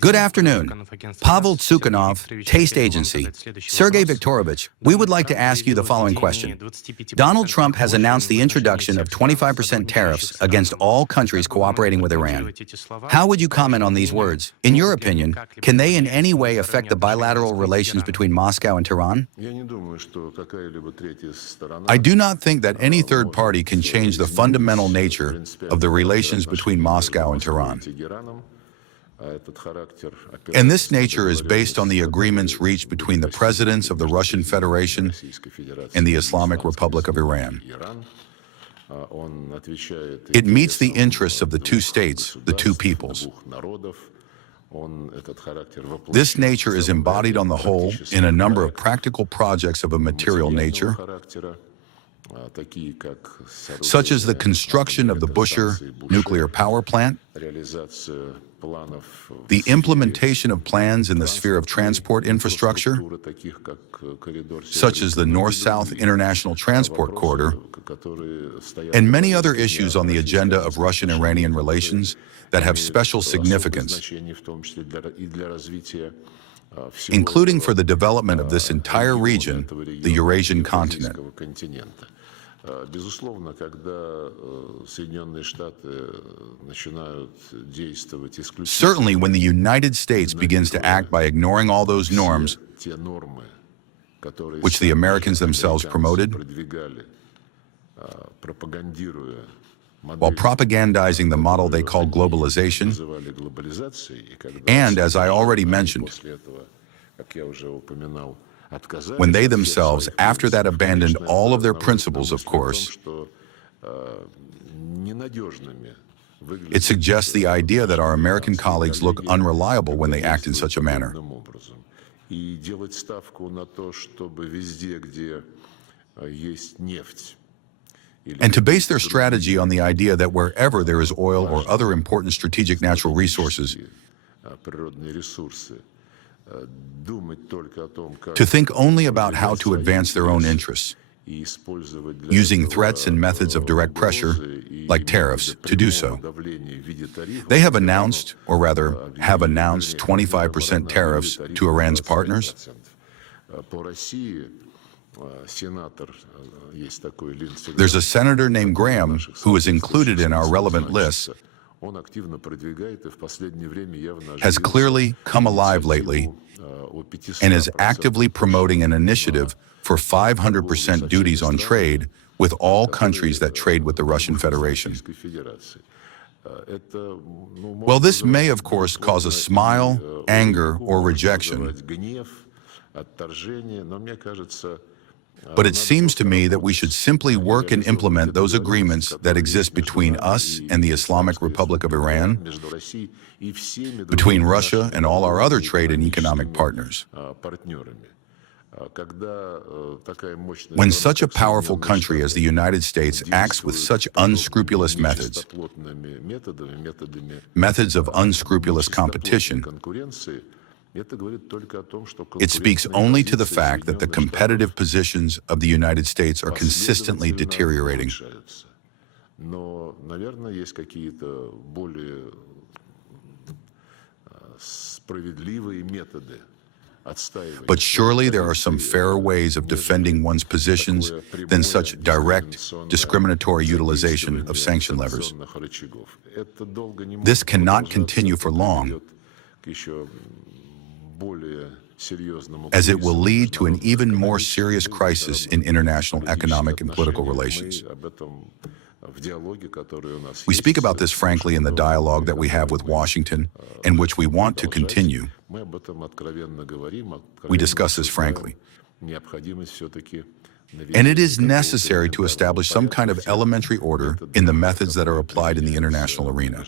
Good afternoon. Pavel Tsukhanov, Taste Agency. Sergey Viktorovich, we would like to ask you the following question. Donald Trump has announced the introduction of 25% tariffs against all countries cooperating with Iran. How would you comment on these words? In your opinion, can they in any way affect the bilateral relations between Moscow and Tehran? I do not think that any third party can change the fundamental nature of the relations between Moscow and Tehran. And this nature is based on the agreements reached between the presidents of the Russian Federation and the Islamic Republic of Iran. It meets the interests of the two states, the two peoples. This nature is embodied on the whole in a number of practical projects of a material nature, such as the construction of the Bushehr nuclear power plant, the implementation of plans in the sphere of transport infrastructure, such as the North-South International Transport Corridor, and many other issues on the agenda of Russian-Iranian relations that have special significance, including for the development of this entire region, the Eurasian continent. Certainly, when the United States begins to act by ignoring all those norms, which the Americans themselves promoted, while propagandizing the model they call globalization, and, as I already mentioned, when they themselves, after that, abandoned all of their principles, of course, it suggests the idea that our American colleagues look unreliable when they act in such a manner. And to base their strategy on the idea that wherever there is oil or other important strategic natural resources, to think only about how to advance their own interests, using threats and methods of direct pressure, like tariffs, to do so. They have announced, or rather, have announced 25% tariffs to Iran's partners. There's a senator named Graham who is included in our relevant list, has clearly come alive lately, and is actively promoting an initiative for 500% duties on trade with all countries that trade with the Russian Federation. Well, this may, of course, cause a smile, anger, or rejection, but it seems to me that we should simply work and implement those agreements that exist between us and the Islamic Republic of Iran, between Russia and all our other trade and economic partners. When such a powerful country as the United States acts with such unscrupulous methods, methods of unscrupulous competition, it speaks only to the fact that the competitive positions of the United States are consistently deteriorating. But surely there are some fairer ways of defending one's positions than such direct, discriminatory utilization of sanction levers. This cannot continue for long, as it will lead to an even more serious crisis in international economic and political relations. We speak about this frankly in the dialogue that we have with Washington and which we want to continue. We discuss this frankly. And it is necessary to establish some kind of elementary order in the methods that are applied in the international arena.